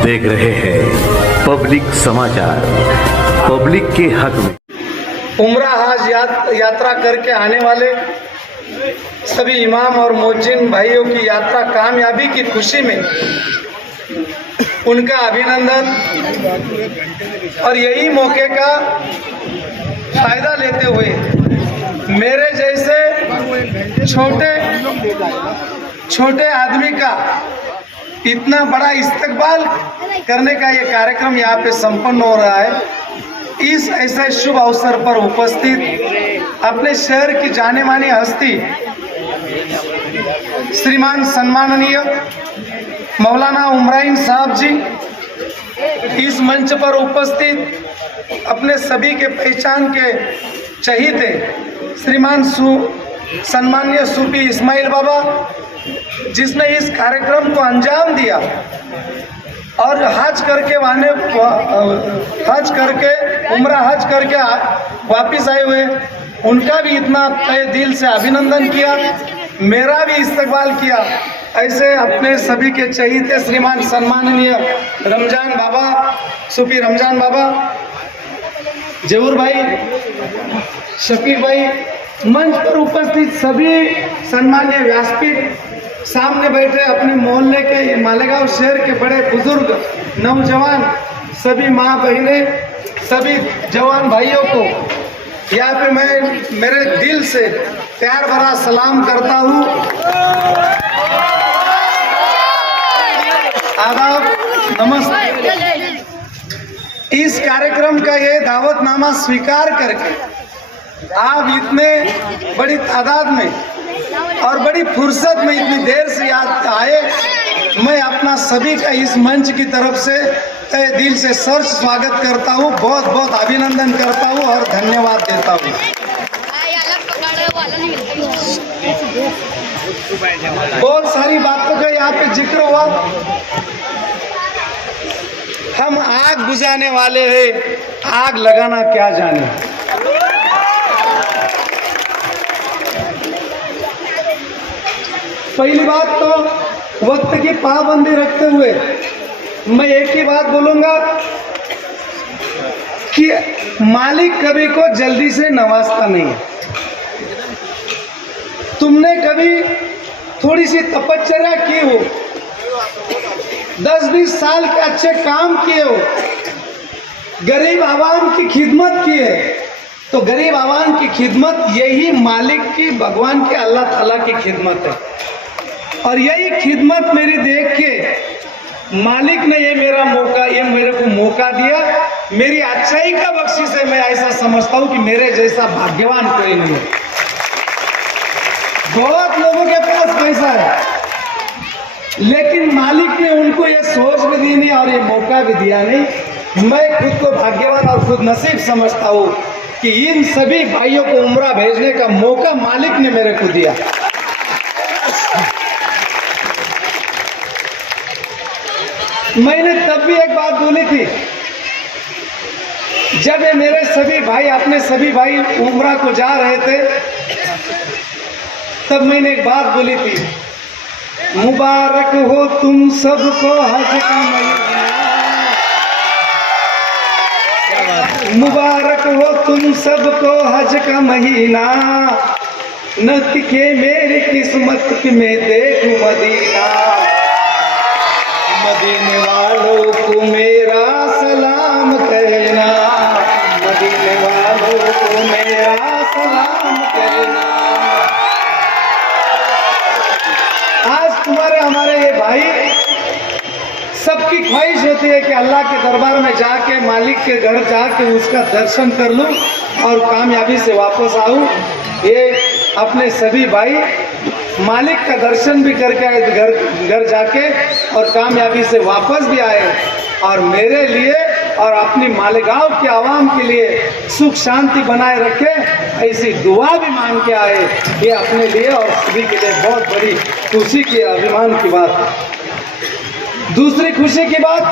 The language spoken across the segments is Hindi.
देख रहे हैं पब्लिक समाचार, पब्लिक के हक में। उम्रा हज यात्रा करके आने वाले सभी इमाम और मुअज्जिन भाइयों की यात्रा कामयाबी की खुशी में उनका अभिनंदन और यही मौके का फायदा लेते हुए मेरे जैसे छोटे आदमी का इतना बड़ा इस्तकबाल करने का ये कार्यक्रम यहाँ पे संपन्न हो रहा है। इस ऐसे शुभ अवसर पर उपस्थित अपने शहर की जाने मानी हस्ती श्रीमान सम्माननीय मौलाना उमराइन साहब जी, इस मंच पर उपस्थित अपने सभी के पहचान के चहीते श्रीमान सम्माननीय सूफी इस्माइल बाबा, जिसने इस कार्यक्रम को अंजाम दिया और हज करके उम्रा हज करके वापिस आए हुए, उनका भी इतना तहे दिल से अभिनंदन किया, मेरा भी इस्तकबाल किया। ऐसे अपने सभी के चहीते श्रीमान सम्माननीय रमजान बाबा, सूफी रमजान बाबा, जहूर भाई, शफीक भाई, मंच पर उपस्थित सभी सम्मान्य व्यासपीठ, सामने बैठे अपने मोहल्ले के मालेगांव शहर के बड़े बुजुर्ग, नौजवान, सभी माँ बहनें, सभी जवान भाइयों को यहाँ पे मैं मेरे दिल से प्यार भरा सलाम करता हूँ। आदाब, नमस्ते। इस कार्यक्रम का ये दावतनामा स्वीकार करके आप इतने बड़ी तादाद में और बड़ी फुर्सत में इतनी देर से याद आए, मैं अपना सभी का इस मंच की तरफ से तहे दिल से सर स्वागत करता हूँ, बहुत बहुत अभिनंदन करता हूँ और धन्यवाद देता हूँ। बहुत सारी बातों का यहाँ पे जिक्र हुआ। हम आग बुझाने वाले हैं, आग लगाना क्या जाने। पहली बात तो वक्त की पाबंदी रखते हुए मैं एक ही बात बोलूंगा कि मालिक कभी को जल्दी से नवाजता नहीं है। तुमने कभी थोड़ी सी तपश्चर्या की हो, 10-20 साल के अच्छे काम किए हो, गरीब आवाम की खिदमत की है, तो गरीब आवाम की खिदमत यही मालिक की, भगवान के, अल्लाह ताला की खिदमत है। और यही खिदमत मेरी देख के मालिक ने ये मेरे को मौका दिया, मेरी अच्छाई का बख्शिश है। मैं ऐसा समझता हूँ कि मेरे जैसा भाग्यवान कोई नहीं है। बहुत लोगों के पास पैसा है, लेकिन मालिक ने उनको ये सोच भी दी नहीं और ये मौका भी दिया नहीं। मैं खुद को भाग्यवान और खुद नसीब समझता हूँ कि इन सभी भाइयों को उम्रा भेजने का मौका मालिक ने मेरे को दिया। मैंने तब भी एक बात बोली थी, जब ये मेरे सभी भाई, अपने सभी भाई उम्रा को जा रहे थे, तब मैंने एक बात बोली थी, मुबारक हो तुम सबको हज का महीना, मुबारक हो तुम सबको हज का महीना, न दिखे मेरी किस्मत में देखूं मदीना, मदीने वालों को मेरा सलाम कहना, मदीने वालों को मेरा सलाम कहना। आज तुम्हारे हमारे ये भाई, सबकी ख्वाहिश होती है कि अल्लाह के दरबार में जाके, मालिक के घर जाके उसका दर्शन कर लूं और कामयाबी से वापस आऊं। ये अपने सभी भाई मालिक का दर्शन भी करके आए, घर जाके, और कामयाबी से वापस भी आए, और मेरे लिए और अपनी मालेगांव के आवाम के लिए सुख शांति बनाए रखे, ऐसी दुआ भी मांग के आए। ये अपने लिए और सभी के लिए बहुत बड़ी खुशी की, अभिमान की बात है। दूसरी खुशी की बात,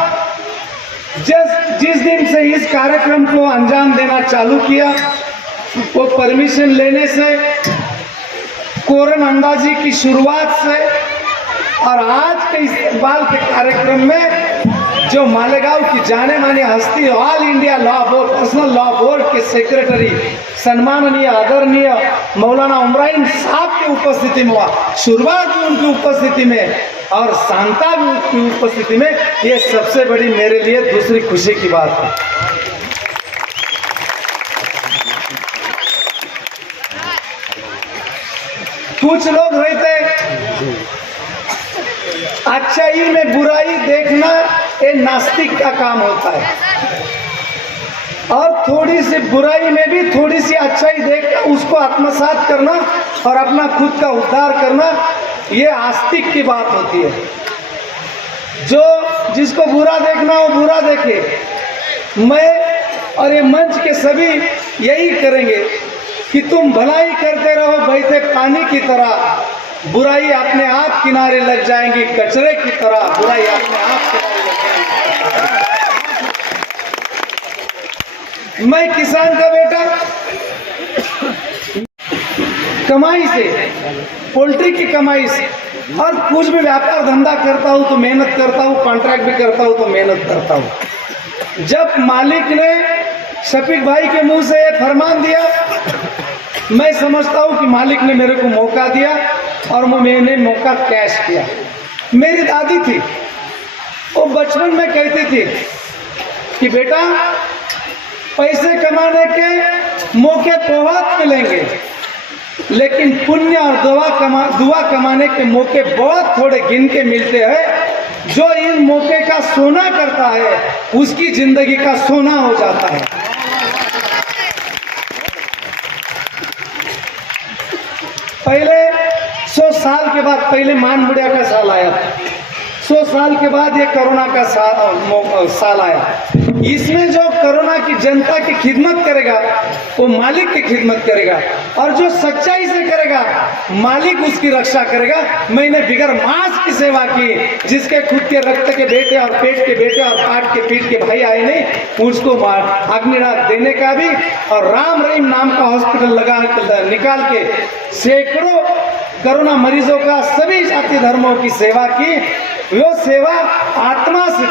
जिस दिन से इस कार्यक्रम को अंजाम देना चालू किया, वो परमिशन लेने से, कोरन अंदाजी की शुरुआत से और आज के इस्तकबाल के कार्यक्रम में जो मालेगांव की जाने मानी हस्ती all India law board personal law board के सेक्रेटरी सम्माननीय आदरणीय मौलाना उमराइन साहब की उपस्थिति में हुआ, शुरुआत भी उनकी उपस्थिति में और शांता भी उनकी उपस्थिति में, ये सबसे बड़ी मेरे लिए दूसरी खुशी की बात है। कुछ लोग रहते अच्छाई में बुराई देखना ये नास्तिक का काम होता है, और थोड़ी सी बुराई में भी थोड़ी सी अच्छाई देखकर उसको आत्मसात करना और अपना खुद का उद्धार करना, ये आस्तिक की बात होती है। जो जिसको बुरा देखना हो बुरा देखे, मैं और ये मंच के सभी यही करेंगे कि तुम भलाई करते रहो बहते पानी की तरह, बुराई अपने आप किनारे लग जाएंगी, कचरे की तरह बुराई अपने आप किनारे लग जाएंगी। मैं किसान का बेटा, कमाई से, पोल्ट्री की कमाई से, और कुछ भी व्यापार धंधा करता हूँ तो मेहनत करता हूँ, कॉन्ट्रैक्ट भी करता हूँ तो मेहनत करता हूँ। जब मालिक ने शफीक भाई के मुंह से ये फरमान दिया, मैं समझता हूँ कि मालिक ने मेरे को मौका दिया और मैंने मौका कैश किया। मेरी दादी थी, वो बचपन में कहती थी कि बेटा पैसे कमाने के मौके बहुत मिलेंगे, लेकिन पुण्य और दुआ कमाने के मौके बहुत थोड़े गिन के मिलते हैं। जो इन मौके का सोना करता है उसकी जिंदगी का सोना हो जाता है। पहले 100 साल के बाद, पहले मान बुढ़िया का साल आया था, 100 साल के बाद ये कोरोना का साल आया। इसमें जो कोरोना की जनता की खिदमत करेगा वो मालिक की खिदमत करेगा, और जो सच्चाई से करेगा मालिक उसकी रक्षा करेगा। मैंने बिगर मांस की सेवा की, जिसके खुद के रक्त के बेटे और पेट के बेटे और पाट के पीठ के भाई आए नहीं, उसको अग्निदान देने का भी, और राम रहीम नाम का हॉस्पिटल लगा निकाल के सैकड़ों कोरोना मरीजों का सभी जाति धर्मों की सेवा की। वो सेवा आत्मा से,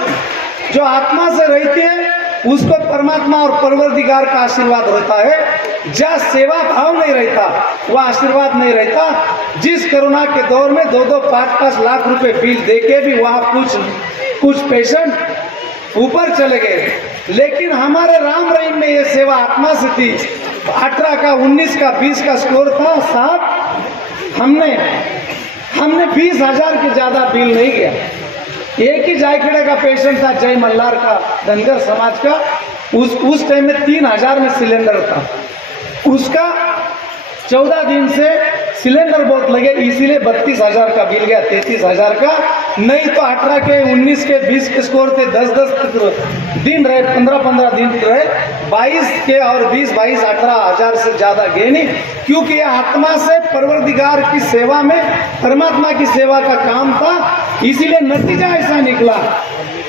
जो आत्मा से रहती है उसको परमात्मा और परवरदिगार का आशीर्वाद रहता है। जहाँ सेवा भाव नहीं रहता वह आशीर्वाद नहीं रहता। जिस कोरोना के दौर में 2-2, 5-5 लाख रुपए बिल देके भी वहाँ कुछ पेशेंट ऊपर चले गए, लेकिन हमारे राम रहीम में ये सेवा आत्मा से थी। 18 का, 19 का, 20 का स्कोर था साहब, हमने 20,000 के ज्यादा बिल नहीं गया। एक ही जायखेड़ा का पेशेंट था, जय मल्हार का, धनगर समाज का, उस टाइम में 3,000 में सिलेंडर था। उसका 14 दिन से सिलेंडर बहुत लगे, इसीलिए 32,000 का बिल गया, 33,000 का। नहीं तो 18 के, 19 के, 20 के स्कोर थे, 10-10 दिन रहे, 15-15 दिन रहे। 22 के और 20-22, 18,000 से ज्यादा गए नहीं, क्योंकि ये आत्मा से परवरदिगार की सेवा में, परमात्मा की सेवा का काम था। इसीलिए नतीजा ऐसा निकला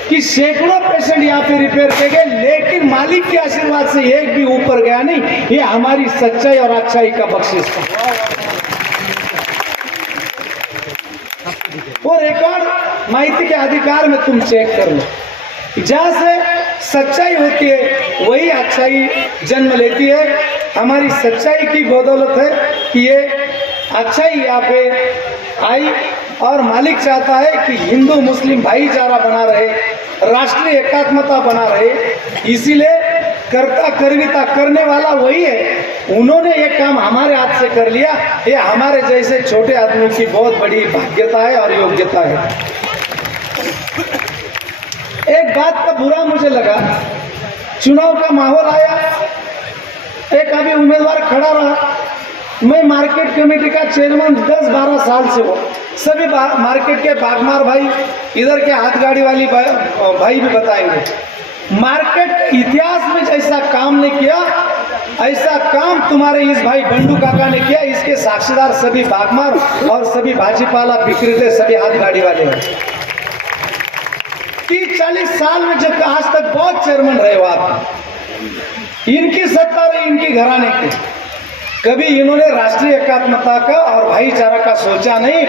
कि सैकड़ों पेशेंट यहाँ पे रिपेयर किए गए, लेकिन मालिक के आशीर्वाद से एक भी ऊपर गया नहीं। ये हमारी सच्चाई और अच्छाई का बख्शिश था। और रिकॉर्ड माहिती के अधिकार में तुम चेक कर लो, जहाँ से सच्चाई होती है वही अच्छाई जन्म लेती है। हमारी सच्चाई की बदौलत है कि ये अच्छाई यहाँ पे आई, और मालिक चाहता है कि हिंदू मुस्लिम भाईचारा बना रहे, राष्ट्रीय एकात्मता बना रहे। इसीलिए कर्ता कर्विता करने वाला वही है। उन्होंने ये काम हमारे हाथ से कर लिया। ये हमारे जैसे छोटे आदमी की बहुत बड़ी भाग्यता है और योग्यता है। एक बात का बुरा मुझे लगा, चुनाव का माहौल आया, एक अभी उम्मीदवार खड़ा रहा। मैं मार्केट कमेटी का चेयरमैन 10-12 साल से हूँ। सभी मार्केट के बागमार भाई, इधर के हाथ गाड़ी वाली भाई भी बताएंगे। मार्केट इतिहास में जैसा काम नहीं किया, ऐसा काम तुम्हारे इस भाई बंडू काका ने किया। इसके साक्षीदार सभी बागमार और सभी भाजीपाला विक्रेता, सभी हाथ गाड़ी वाले हैं। 30-40 साल में जब आज तक बहुत चेयरमैन रहे हो आप, इनकी सत्ता रही, इनकी घराने की। कभी इन्होंने राष्ट्रीय एकात्मता का और भाईचारा का सोचा नहीं।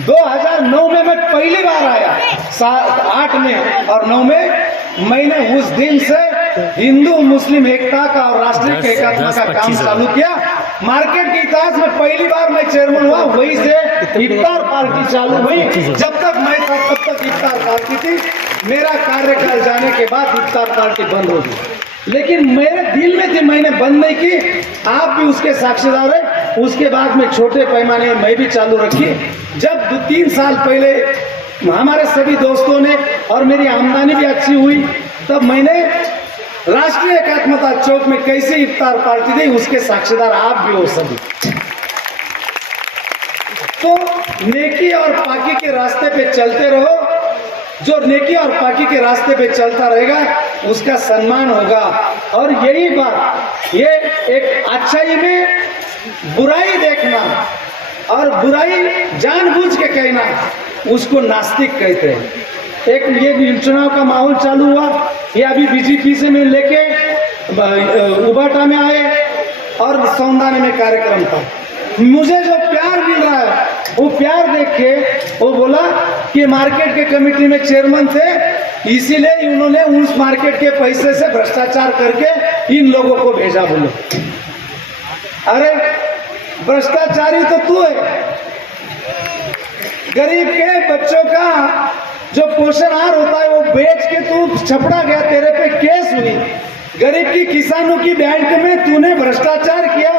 2009 में मैं पहली बार आया, 8 में और 9 में मैंने उस दिन से हिंदू मुस्लिम एकता का और राष्ट्रीय एकात्मता का काम चालू किया। मार्केट के इतिहास में पहली बार मैं चेयरमैन हुआ, वही से इफ्तार पार्टी चालू हुई। जब तक मैं था तब तक इफ्तार पार्टी थी। मेरा कार्यकाल जाने के बाद इफ्तार पार्टी बंद हो गई, लेकिन मेरे दिल में थी, मैंने बंद नहीं की। आप भी उसके साक्षीदार हैं। उसके बाद में छोटे पैमाने में मैं भी चालू रखी। जब 2-3 साल पहले हमारे सभी दोस्तों ने और मेरी आमदनी भी अच्छी हुई, तब मैंने राष्ट्रीय एकात्मता चौक में कैसे इफ्तार पार्टी दी, उसके साक्षीदार आप भी हो सभी। तो नेकी और पाकी के रास्ते पे चलते रहो। जो नेकी और पाकी के रास्ते पे चलता रहेगा उसका सम्मान होगा। और यही बात, ये एक अच्छाई में बुराई देखना और बुराई जानबूझ के कहना, उसको नास्तिक कहते हैं। एक ये चुनाव का माहौल चालू हुआ, ये अभी बीजेपी से मैं लेके उबाटा में आए और सौंदाने में कार्यक्रम था। मुझे जो प्यार मिल रहा है वो प्यार देख के वो बोला कि मार्केट के कमेटी में चेयरमैन थे, इसीलिए उन्होंने उस मार्केट के पैसे से भ्रष्टाचार करके इन लोगों को भेजा। बोलो, अरे भ्रष्टाचारी तो तू है। गरीब के बच्चों का जो पोषण आहार होता है वो बेच के तू छपड़ा गया, तेरे पे केस हुई। गरीब की किसानों की बैंक में तूने भ्रष्टाचार किया,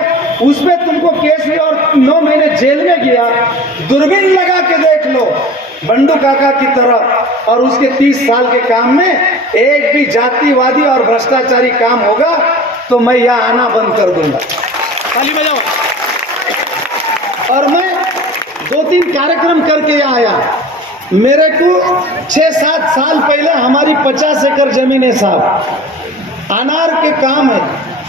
उसमें तुमको केस हुई और 9 महीने जेल में गया। दूरबीन लगा के देख लो बंडू काका की तरह, और उसके 30 साल के काम में एक भी जातिवादी और भ्रष्टाचारी काम होगा तो मैं यहाँ आना बंद कर दूंगा। ताली बजाओ। और मैं 2-3 कार्यक्रम करके यहाँ आया। मेरे को 6-7 साल पहले हमारी 50 एकड़ जमीन है साहब, अनार के काम है।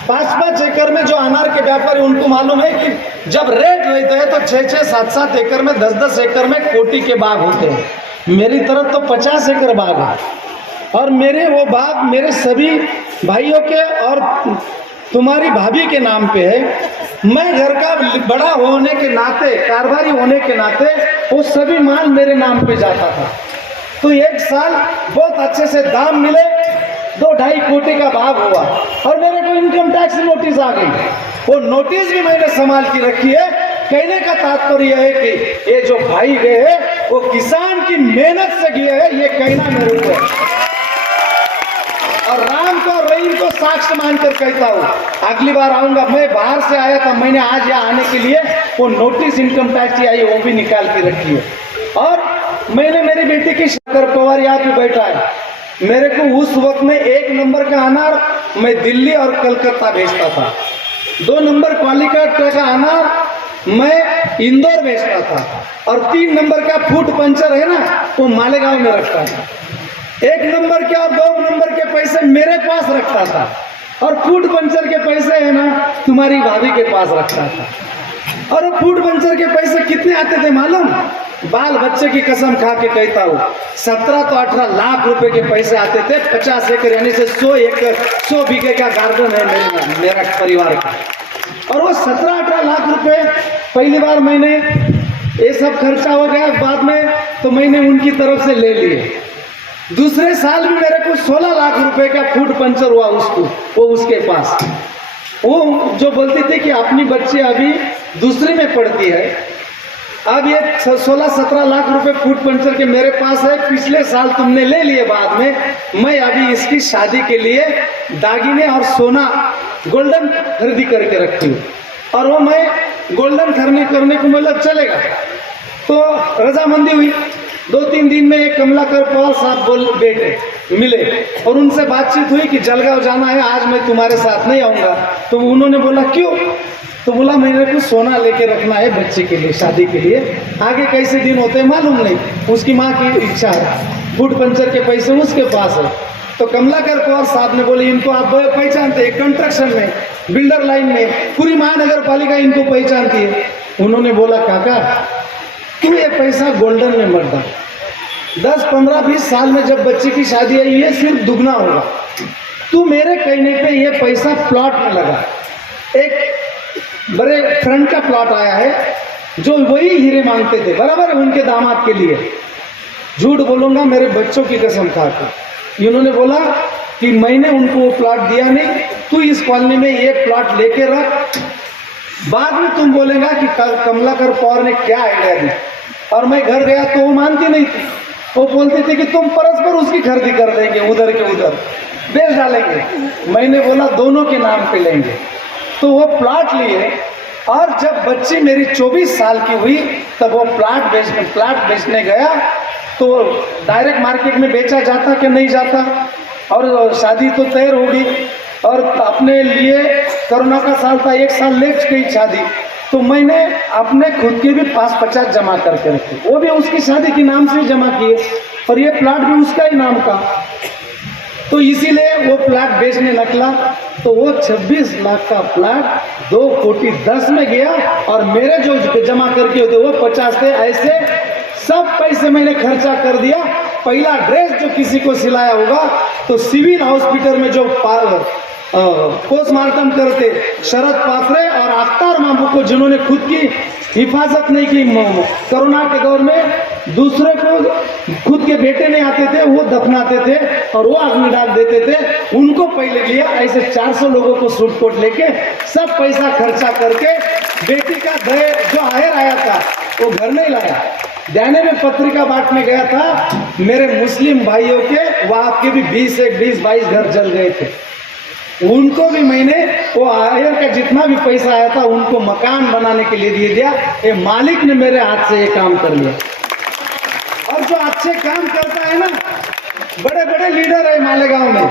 5-5 एकड़ में जो अनार के व्यापारी, उनको मालूम है कि जब रेट रहते हैं तो 6-6, 7-7 एकड़ में, 10-10 एकड़ में कोटी के बाग होते हैं। मेरी तरफ तो 50 एकड़ बाग है और मेरे वो बाग मेरे सभी भाइयों के और तुम्हारी भाभी के नाम पे है। मैं घर का बड़ा होने के नाते, कारोबारी होने के नाते वो सभी माल मेरे नाम पे जाता था। तो एक साल बहुत अच्छे से दाम मिले, 2-2.5 कोटी का भाग हुआ और मेरे को इनकम टैक्स नोटिस आ गई। वो नोटिस भी मैंने संभाल की रखी है। कहने का तात्पर्य है कि ये जो भाई गए हैं वो किसान की मेहनत से गए हैं, ये कहना मेरे को है। और राम को और रहीम को साक्ष्य मानकर कहता हूँ, अगली बार आऊंगा। मैं बाहर से आया था, मैंने आज यहाँ आने के लिए वो नोटिस इनकम टैक्स की आई वो भी निकाल के रखी है। और मैंने मेरी बेटी की शंकर पवार यहाँ पे बैठा है, मेरे को उस वक्त में 1 नंबर का अनार मैं दिल्ली और कलकत्ता भेजता था। 2 नंबर क्वालिटी का अनार मैं इंदौर भेजता था और 3 नंबर का फूट पंचर है ना, वो मालेगांव में रखता था। 1 नंबर के और 2 नंबर के पैसे मेरे पास रखता था और फूट पंचर के पैसे है ना तुम्हारी भाभी के पास रखता था। और वो फूट पंचर के पैसे कितने आते थे मालूम? बाल बच्चे की कसम खा के कहता हूँ, 17 तो 18 लाख रुपए के पैसे आते थे। 50 एकड़ यानी से 100 एकड़ 100 बीघे का गार्डन है मेरा परिवार का। और वो 17-18 लाख रुपए पहली बार मैंने, ये सब खर्चा हो गया बाद में, तो मैंने उनकी तरफ से ले लिए। दूसरे साल भी मेरे को 16 लाख रुपए का फूट पंचर हुआ उसको, वो उसके पास। वो जो बोलती थी कि अपनी बच्ची अभी दूसरी में पढ़ती है, अब ये 16-17 लाख रुपए फूट पंचर के मेरे पास है। पिछले साल तुमने ले लिए, बाद में मैं अभी इसकी शादी के लिए दागिने और सोना गोल्डन खरीदी करके रखती हूँ। और वो मैं गोल्डन करने को मतलब चलेगा, तो रजामंदी हुई। 2-3 दिन में एक कमलाकर पवार साहब बैठे, मिले और उनसे बातचीत हुई कि जलगांव जाना है, आज मैं तुम्हारे साथ नहीं आऊँगा। तो उन्होंने बोला क्यों? तो बोला मेरे को सोना लेके रखना है बच्चे के लिए, शादी के लिए। आगे कैसे दिन होते हैं मालूम नहीं, उसकी माँ की इच्छा है। फूट पंचर के पैसे उसके पास है। तो कमलाकर पवार साहब ने बोले इनको आप पहचानते हैं, कंस्ट्रक्शन में, बिल्डर लाइन में, पूरी महानगर पालिका इनको पहचानती है। उन्होंने बोला काका तू ये पैसा गोल्डन में मत डाल, 10, 15, 20 साल में जब बच्चे की शादी आई है सिर्फ दुगना होगा। तू मेरे कहने पे ये पैसा प्लॉट में लगा। एक बड़े फ्रंट का प्लॉट आया है जो वही हीरे मांगते थे, बराबर है, उनके दामाद के लिए। झूठ बोलूंगा मेरे बच्चों की कसम खा के। इन्होंने बोला कि मैंने उनको वो प्लॉट दिया नहीं, तू इस कॉलोनी में ये प्लॉट लेके रख, बाद में तुम बोलेगा कि कमलाकर पवार ने क्या आइडिया दी। और मैं घर गया तो वो मानती नहीं थी, वो बोलते थे कि तुम परस्पर उसकी खरीदी कर देंगे, उधर के उधर बेच डालेंगे। मैंने बोला दोनों के नाम पे लेंगे। तो वो प्लॉट लिए, और जब बच्ची मेरी 24 साल की हुई तब वो प्लॉट बेचने गया। तो डायरेक्ट मार्केट में बेचा जाता कि नहीं जाता, और शादी तो तैयार होगी, और अपने लिए कोरोना का साल था, 1 साल लेट गई शादी। तो मैंने अपने खुद के भी 5-50 जमा करके रखे, वो भी उसकी शादी के नाम से ही जमा किए, और ये प्लाट भी उसका ही नाम का। तो इसीलिए वो प्लाट बेचने निकला, तो वो 26 लाख का प्लाट 2,10 में गया, और मेरे जो जमा करके होते वो 50 थे। ऐसे सब पैसे मैंने खर्चा कर दिया। पहला ड्रेस जो किसी को सिलाया होगा तो सिविल हॉस्पिटल में जो पोस्टमार्टम करते शरद पात्रे और अख्तार मामू को, जिन्होंने खुद की हिफाजत नहीं की कोरोना के दौर में, दूसरे को खुद के बेटे नहीं आते थे वो दफनाते थे और वो अग्नि डाल देते थे, उनको पहले लिया। ऐसे 400 लोगों को सूट कोट लेके सब पैसा खर्चा करके बेटी का जो आहेर आया था वो घर नहीं लाया, देने में पत्रिका बांटने गया था। मेरे मुस्लिम भाइयों के वहाँ के भी 20-22 घर जल गए थे, उनको भी मैंने वो आयर का जितना भी पैसा आया था उनको मकान बनाने के लिए दे दिया। ये मालिक ने मेरे हाथ से ये काम कर लिया। और जो अच्छे काम करता है ना, बड़े बड़े लीडर है मालेगांव में,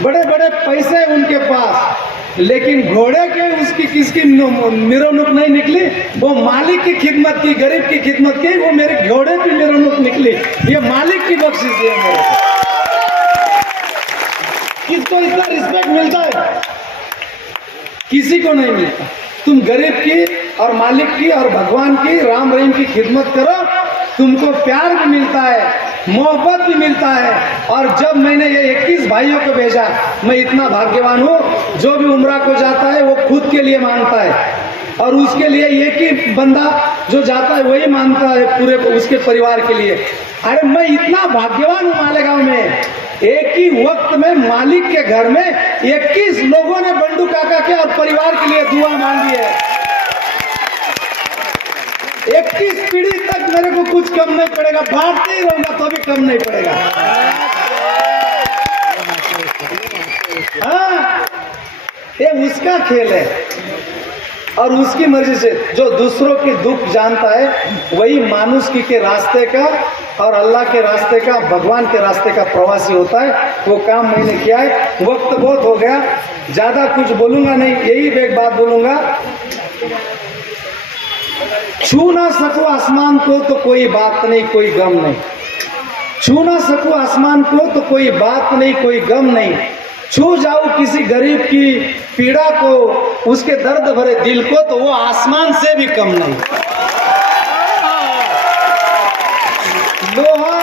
बड़े बड़े पैसे हैं उनके पास, लेकिन घोड़े के उसकी किसकी निरोनुक नहीं निकली, वो मालिक की खिदमत की, गरीब की खिदमत की, वो मेरे घोड़े की निरोनुक निकली। ये मालिक की बख्शिश है मेरे को। किसको इतना रिस्पेक्ट मिलता है? किसी को नहीं मिलता। तुम गरीब की और मालिक की और भगवान की, राम रहीम की खिदमत करो, तुमको प्यार भी मिलता है, मोहब्बत भी मिलता है। और जब मैंने ये 21 भाइयों को भेजा, मैं इतना भाग्यवान हूँ, जो भी उम्रा को जाता है वो खुद के लिए मांगता है, और उसके लिए एक ही बंदा जो जाता है वही मांगता है पूरे उसके परिवार के लिए। अरे मैं इतना भाग्यवान हूँ, मालेगांव में एक ही वक्त में मालिक के घर में 21 लोगों ने बंडू काका के और परिवार के लिए दुआ मांगी है। 21 पीढ़ी तक मेरे को कुछ कम नहीं पड़ेगा, बांटते ही रहूंगा तो भी कम नहीं पड़ेगा। हाँ, ये उसका खेल है और उसकी मर्जी से। जो दूसरों के दुख जानता है वही मानुषकी के रास्ते का और अल्लाह के रास्ते का, भगवान के रास्ते का प्रवासी होता है। वो काम मैंने किया है। वक्त बहुत हो गया, ज्यादा कुछ बोलूंगा नहीं, यही एक बात बोलूंगा, छू ना सकूं आसमान को तो कोई बात नहीं, कोई गम नहीं। छू ना सकूं आसमान को तो कोई बात नहीं, कोई गम नहीं। छू जाऊं किसी गरीब की पीड़ा को, उसके दर्द भरे दिल को, तो वो आसमान से भी कम नहीं। लोहा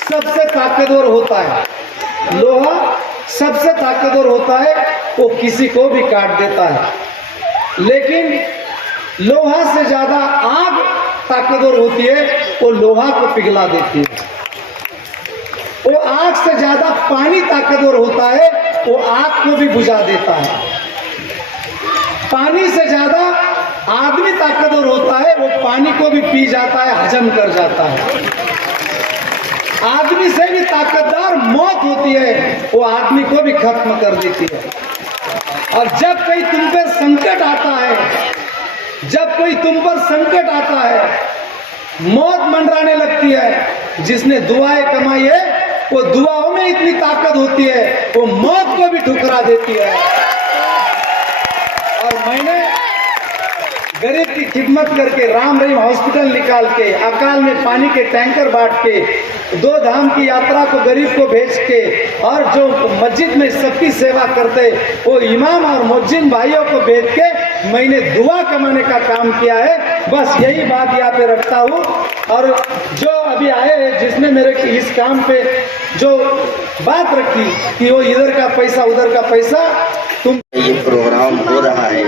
सबसे ताकतवर होता है, लोहा सबसे ताकतवर होता है, वो किसी को भी काट देता है। लेकिन लोहा से ज्यादा आग ताकतवर होती है, वो लोहा को पिघला देती है। वो आग से ज्यादा पानी ताकतवर होता है, वो आग को भी बुझा देता है। पानी से ज्यादा आदमी ताकतवर होता है, वो पानी को भी पी जाता है, हजम कर जाता है। आदमी से भी ताकतदार मौत होती है, वो आदमी को भी खत्म कर देती है। और जब कोई तुम पे संकट आता है, जब कोई तुम पर संकट आता है, मौत मंडराने लगती है, जिसने दुआएं कमाई है वो दुआओं में इतनी ताकत होती है, वो मौत को भी ठुकरा देती है। और मैंने गरीब की खिदमत करके, राम रहीम हॉस्पिटल निकाल के, अकाल में पानी के टैंकर बांट के, 2 धाम की यात्रा को गरीब को भेज के, और जो मस्जिद में सबकी सेवा करते वो इमाम और मुअज्जिन भाइयों को भेज के मैंने दुआ कमाने का काम किया है। बस यही बात यहाँ पे रखता हूँ। और जो अभी आए हैं, जिसने मेरे इस काम पे जो बात रखी कि वो इधर का पैसा उधर का पैसा, तुम ये प्रोग्राम हो रहा है।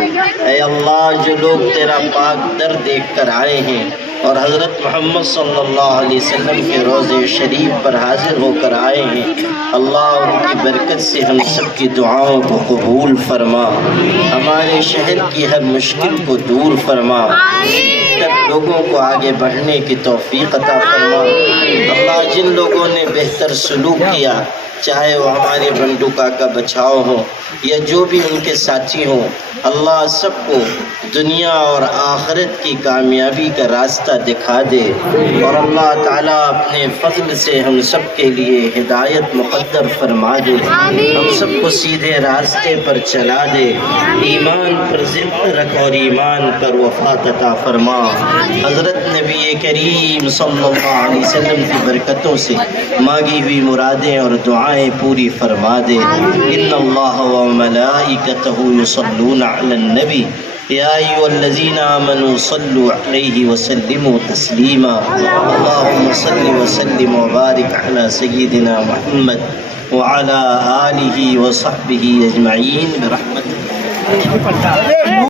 ऐ अल्लाह, जो लोग तेरा पाक दर देख कर आए हैं और हज़रत मोहम्मद सल्लल्लाहु अलैहि वसल्लम के रोज़े शरीफ पर हाजिर होकर आए हैं, अल्लाह उनकी बरकत से हम सब की दुआओं को कबूल फरमा, हमारे शहर की हर मुश्किल को दूर फरमा, लोगों को आगे बढ़ने की तौफीक अता फरमा। अल्लाह, जिन लोगों ने बेहतर सलूक किया, चाहे वो हमारे बंडू काका बचाओ हो या जो भी उनके साथी हों, अल्लाह सबको दुनिया और आखिरत की कामयाबी का रास्ता दिखा दे और अल्लाह ताला अपने फजल से हम सब के लिए हिदायत मुक़द्दर फरमा दे, हम सबको सीधे रास्ते पर चला दे, ईमान पर जिंदा रख और ईमान पर वफ़ात अता फरमा। हज़रत नबी करीम सल्लल्लाहु अलैहि वसल्लम की बरकतों से मांगी हुई मुरादें और दुआएं पूरी फरमा दे। इन्नल्लाह व मलाइकतहु युसल्लूना अलन नबी या अय्युहल्लज़ीना आमनू सल्लु अलैहि व सल्लिमू तस्लीमा। अल्लाहुम्मा सल्लि व सल्लिम व बारिक अला सय्यिदिना मुहम्मद व अला आलिहि व सहबिहि अजमईन बिरहमतिक।